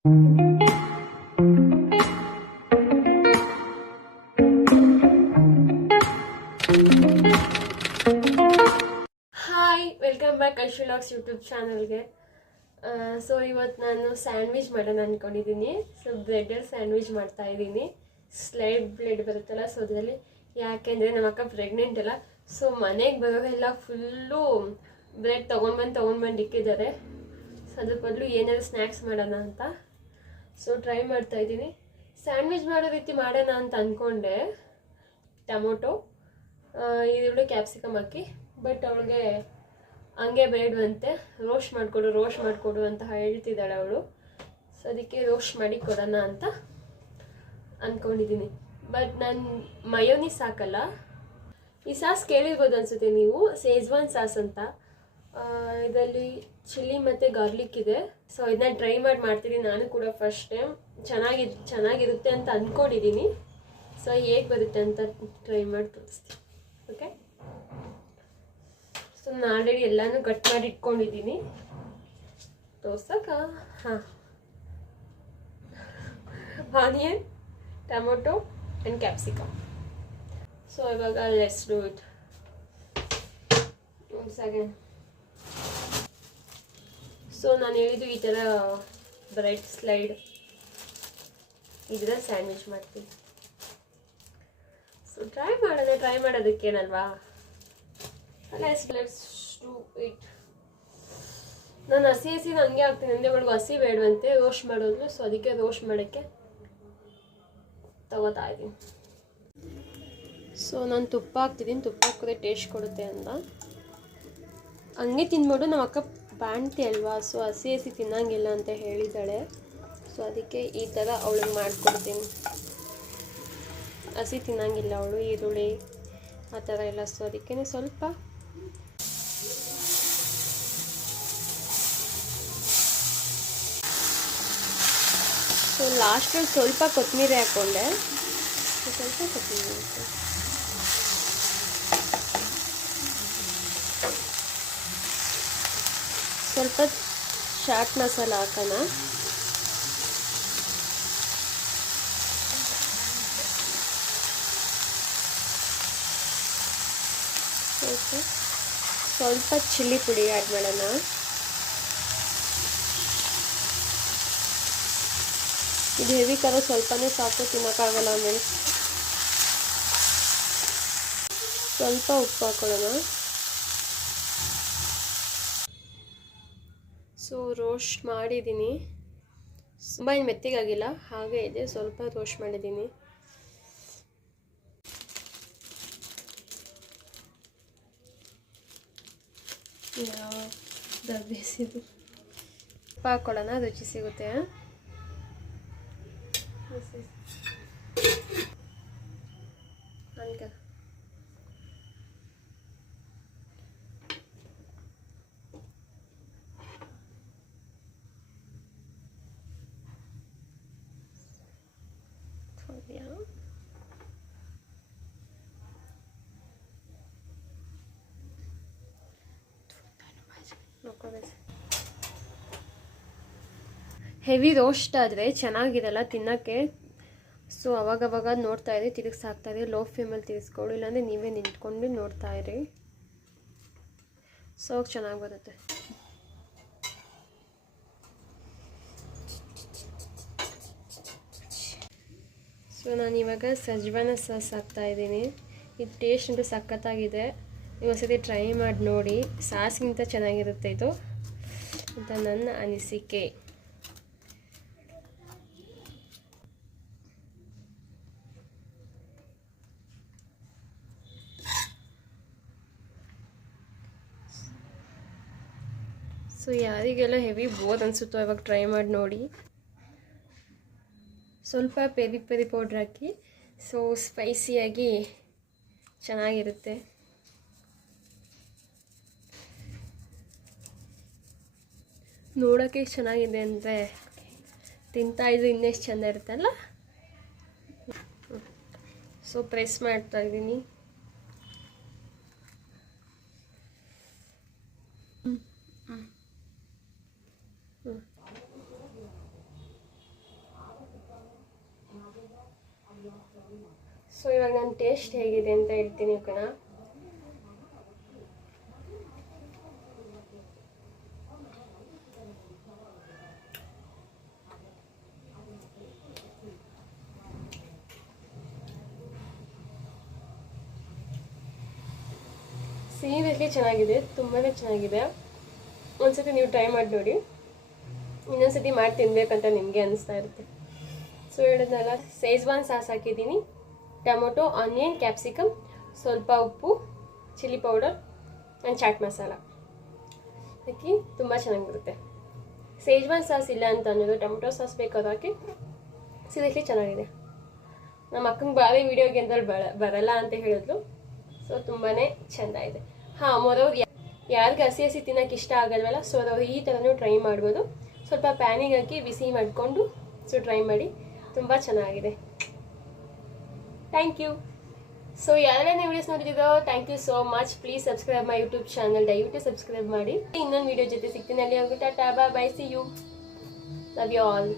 Hi, welcome back Aishu vlogs YouTube ಚಾನಲ್ಗೆ. So ಇವತ್ತು ನಾನು ಸ್ಯಾಂಡ್ವಿಚ್ ಮಾಡೋಣ ಅಂದ್ಕೊಂಡಿದ್ದೀನಿ. ಸೊ ಬ್ರೆಡ್ಡಲ್ಲಿ ಸ್ಯಾಂಡ್ವಿಚ್ ಮಾಡ್ತಾ ಇದ್ದೀನಿ. ಸ್ಲೈಡ್ ಬ್ರೆಡ್ ಬರುತ್ತಲ್ಲ, ಸೊ ಅದರಲ್ಲಿ ಯಾಕೆಂದರೆ ನಮ್ಮ ಅಕ್ಕ ಪ್ರೆಗ್ನೆಂಟ್ ಅಲ್ಲ, ಸೊ ಮನೆಗೆ ಬರೋರೆಲ್ಲ ಫುಲ್ಲು ಬ್ರೆಡ್ ತೊಗೊಂಡ್ಬಂದು ಇಕ್ಕಿದ್ದಾರೆ. ಸೊ ಅದ್ರ ಬದಲು ಏನಾದರೂ ಸ್ನ್ಯಾಕ್ಸ್ ಮಾಡೋಣ ಅಂತ ಸೊ ಟ್ರೈ ಮಾಡ್ತಾಯಿದ್ದೀನಿ. ಸ್ಯಾಂಡ್ವಿಚ್ ಮಾಡೋ ರೀತಿ ಮಾಡೋಣ ಅಂತ ಅಂದ್ಕೊಂಡೆ. ಟೊಮೊಟೊ, ಈರುಳ್ಳಿ, ಕ್ಯಾಪ್ಸಿಕಮ್ ಹಾಕಿ, ಬಟ್ ಅವಳಿಗೆ ಹಂಗೆ ಬೇಡವಂತೆ, ರೋಸ್ಟ್ ಮಾಡಿಕೊಡು ಅಂತ ಹೇಳ್ತಿದ್ದಾಳೆ ಅವಳು. ಸೊ ಅದಕ್ಕೆ ರೋಸ್ಟ್ ಮಾಡಿ ಕೊಡೋಣ ಅಂತ ಅಂದ್ಕೊಂಡಿದ್ದೀನಿ. ಬಟ್ ನಾನು ಮಯೋನೀಸ್ ಹಾಕಲ್ಲ. ಈ ಸಾಸ್ ಕೇಳಿರ್ಬೋದು ಅನಿಸುತ್ತೆ ನೀವು, ಶೇಜ್ವಾನ್ ಸಾಸ್ ಅಂತ. ಇದರಲ್ಲಿ ಚಿಲ್ಲಿ ಮತ್ತು ಗಾರ್ಲಿಕ್ ಇದೆ. ಸೊ ಇದನ್ನ ಟ್ರೈ ಮಾಡ್ತೀನಿ ನಾನು ಕೂಡ ಫಸ್ಟ್ ಟೈಮ್. ಚೆನ್ನಾಗಿರುತ್ತೆ ಅಂತ ಅಂದ್ಕೊಂಡಿದ್ದೀನಿ. ಸೊ ಹೇಗೆ ಬರುತ್ತೆ ಅಂತ ಟ್ರೈ ಮಾಡಿ ತೋರಿಸ್ತೀನಿ. ಓಕೆ, ಸೊ ನಾನು ಆಲ್ರೆಡಿ ಎಲ್ಲನೂ ಕಟ್ ಮಾಡಿ ಇಟ್ಕೊಂಡಿದ್ದೀನಿ ತೋರ್ಸಕ್ಕ. ಹಾಂ, onion, tomato and capsicum. So ಇವಾಗ ಲೆಟ್ಸ್ ಡೂ ಇಟ್. ಒಂದು ಸೆಕೆಂಡ್. ಸೊ ನಾನು ಹೇಳಿದ್ದು ಈ ಥರ ಬ್ರೆಡ್ ಸ್ಲೈಡ್ ಇದರ ಸ್ಯಾಂಡ್ವಿಚ್ ಮಾಡ್ತೀನಿ. ಸೊ ಟ್ರೈ ಮಾಡೋದಕ್ಕೇನಲ್ವಾ. Let's do it. ನಾನು ಹಸಿ ಹಂಗೆ ಹಾಕ್ತೀನಿ, ಅಂದರೆ ಅವಳಿಗೆ ಹಸಿ ಬೇಡವಂತೆ, ರೋಸ್ಟ್ ಮಾಡೋದು. ಸೊ ಅದಕ್ಕೆ ರೋಸ್ಟ್ ಮಾಡೋಕ್ಕೆ ತಗೋತಾ ಇದ್ದೀನಿ. ಸೊ ನಾನು ತುಪ್ಪ ಹಾಕ್ತಿದ್ದೀನಿ, ತುಪ್ಪ ಹಾಕಿದ್ರೆ ಟೇಸ್ಟ್ ಕೊಡುತ್ತೆ ಅಂತ. ಹಂಗೆ ತಿನ್ಬೋದು, ನಮ್ಮ ಅಕ್ಕ ಬಾಣ್ತಿ ಅಲ್ವಾ, ಸೊ ಹಸಿ ತಿನ್ನಂಗಿಲ್ಲ ಅಂತ ಹೇಳಿದ್ದಾಳೆ. ಸೊ ಅದಕ್ಕೆ ಈ ಥರ ಅವಳಿಗೆ ಮಾಡಿಕೊಡ್ತೀನಿ. ಹಸಿ ತಿನ್ನಂಗಿಲ್ಲ ಅವಳು, ಈರುಳ್ಳಿ ಆ ಥರ ಎಲ್ಲ. ಸೊ ಅದಕ್ಕೆ ಸ್ವಲ್ಪ ಸೊ ಲಾಸ್ಟಲ್ಲಿ ಸ್ವಲ್ಪ ಕೊತ್ತಂಬರಿ ಹಾಕ್ಕೊಂಡೆ. ಸ್ವಲ್ಪ ಕೊತ್ತಂಬರಿ, ಸ್ವಲ್ಪ ಚಾಟ್ ಮಸಾಲ ಹಾಕೋಣ. ಸ್ವಲ್ಪ ಚಿಲ್ಲಿ ಪುಡಿ ಆ್ಯಡ್ ಮಾಡೋಣ. ಇದು ಹೆವಿ ಖಾರ ಸ್ವಲ್ಪನೇ ಸಾಕು, ತಿನ್ನೋಕ್ಕಾಗಲ್ಲ ಆಮೇಲೆ. ಸ್ವಲ್ಪ ಉಪ್ಪು ಹಾಕೊಳ್ಳೋಣ. ಸೊ ರೋಸ್ಟ್ ಮಾಡಿದ್ದೀನಿ, ತುಂಬ ಏನು ಮೆತ್ತಗಾಗಿಲ್ಲ, ಹಾಗೆ ಇದೆ, ಸ್ವಲ್ಪ ರೋಸ್ಟ್ ಮಾಡಿದ್ದೀನಿ. ಬೇಸಿದು ಉಪ್ಪು ಹಾಕೊಳ್ಳೋಣ, ರುಚಿ ಸಿಗುತ್ತೆ. ಹಂಗೆ ಹೆವಿ ರೋಸ್ಟ್ ಆದರೆ ಚೆನ್ನಾಗಿರಲ್ಲ ತಿನ್ನೋಕ್ಕೆ. ಸೊ ಅವಾಗವಾಗ ನೋಡ್ತಾ ಇರಿ, ತಿರುಗಿಸಾಕ್ತಾ ಇರಿ. ಲೋ ಫ್ಲೇಮಲ್ಲಿ ತಿರ್ಗಿಸ್ಕೊಳ್ಳಿ, ಇಲ್ಲಾಂದರೆ ನೀವೇ ನಿಂತ್ಕೊಂಡು ನೋಡ್ತಾ ಇರಿ. ಸೊ ಚೆನ್ನಾಗಿ ಬರುತ್ತೆ. ಸೊ ನಾನಿವಾಗ ಸಜ್ವಾನ ಸಾಸ್ ಹಾಕ್ತಾಯಿದ್ದೀನಿ. ಇದು ಟೇಸ್ಟ್ ಅಂತೂ ಸಖತ್ತಾಗಿದೆ. ನೀವು ಒಂದ್ಸತಿ ಟ್ರೈ ಮಾಡಿ ನೋಡಿ, ಸಾಸ್ಗಿಂತ ಚೆನ್ನಾಗಿರುತ್ತೆ ಇದು ಅಂತ ನನ್ನ ಅನಿಸಿಕೆ. ಸೊ ಯಾರಿಗೆಲ್ಲ ಹೆವಿ ಬೋರ್ ಅನಿಸುತ್ತೋ ಇವಾಗ ಟ್ರೈ ಮಾಡಿ ನೋಡಿ. ಸ್ವಲ್ಪ ಪೆರಿ ಪೌಡ್ರ್ ಹಾಕಿ, ಸೊ ಸ್ಪೈಸಿಯಾಗಿ ಚೆನ್ನಾಗಿರುತ್ತೆ. ನೋಡೋಕ್ಕೆ ಚೆನ್ನಾಗಿದೆ ಅಂದರೆ ತಿಂತಾಯಿದ್ದು ಇನ್ನೆಷ್ಟು ಚೆಂದ ಇರುತ್ತಲ್ಲ. ಸೊ ಪ್ರೆಸ್ ಮಾಡ್ತಾಯಿದ್ದೀನಿ. ಸೊ ಇವಾಗ ನನ್ನ ಟೇಸ್ಟ್ ಹೇಗಿದೆ ಅಂತ ಹೇಳ್ತೀನಿ ಕಣ. ಸೀರಿಯಸ್ಲಿ ಚೆನ್ನಾಗಿದೆ, ತುಂಬಾ ಚೆನ್ನಾಗಿದೆ. ಒಂದ್ಸತಿ ನೀವು ಟ್ರೈ ಮಾಡಿ ನೋಡಿ, ಇನ್ನೊಂದ್ಸತಿ ಮಾಡಿ ತಿನ್ಬೇಕಂತ ನಿಮಗೆ ಅನಿಸ್ತಾ ಇರುತ್ತೆ. ಸೊ ಹೇಳಿದ್ನಲ್ಲ, ಶೇಜ್ವಾನ್ ಸಾಸ್ ಹಾಕಿದ್ದೀನಿ, ಟೊಮೊಟೊ, ಆನಿಯನ್, ಕ್ಯಾಪ್ಸಿಕಮ್, ಸ್ವಲ್ಪ ಉಪ್ಪು, chilli powder and chaat masala ಹಾಕಿ ತುಂಬ ಚೆನ್ನಾಗಿರುತ್ತೆ. ಶೇಜ್ವಾನ್ ಸಾಸ್ ಇಲ್ಲ ಅಂತ ಅನ್ನೋದು, ಟೊಮೊಟೊ ಸಾಸ್ ಬೇಕಾದ್ರೆ ಹಾಕಿ. ಸೀರಿಯಸ್ಲಿ ಚೆನ್ನಾಗಿದೆ. ನಮ್ಮ ಅಕ್ಕಂಗೆ ಬಾರಿ ವೀಡಿಯೋಗೆ ಅಂತ ಬರಲ್ಲ ಅಂತ ಹೇಳಿದ್ರು. ಸೊ ತುಂಬಾ ಚೆಂದ ಇದೆ. ಹಾಂ, ಮೊದಲು ಯಾರಿಗೆ ಹಸಿ ಹಸಿ ತಿನ್ನೋಕೆ ಇಷ್ಟ ಆಗಲ್ವಲ್ಲ, ಸೊ ಅವರು ಈ ಥರನೂ ಟ್ರೈ ಮಾಡ್ಬೋದು. ಸ್ವಲ್ಪ ಪ್ಯಾನಿಗೆ ಹಾಕಿ ಬಿಸಿ ಮಾಡಿಕೊಂಡು ಸೊ ಟ್ರೈ ಮಾಡಿ, ತುಂಬ ಚೆನ್ನಾಗಿದೆ. Thank you. ಸೊ ಯಾರೆಲ್ಲ ವೀಡಿಯೋಸ್ ನೋಡಿದ್ದೀರೋ thank you so much. Please subscribe my YouTube channel, ದಯವಿಟ್ಟು ಸಬ್ಸ್ಕ್ರೈಬ್ ಮಾಡಿ. ಇನ್ನೊಂದು ವೀಡಿಯೋ ಜೊತೆ ಸಿಗ್ತೀನಿ. ಅಲ್ಲಿ ಹೋಗಿ tata, bye, see you, love you all.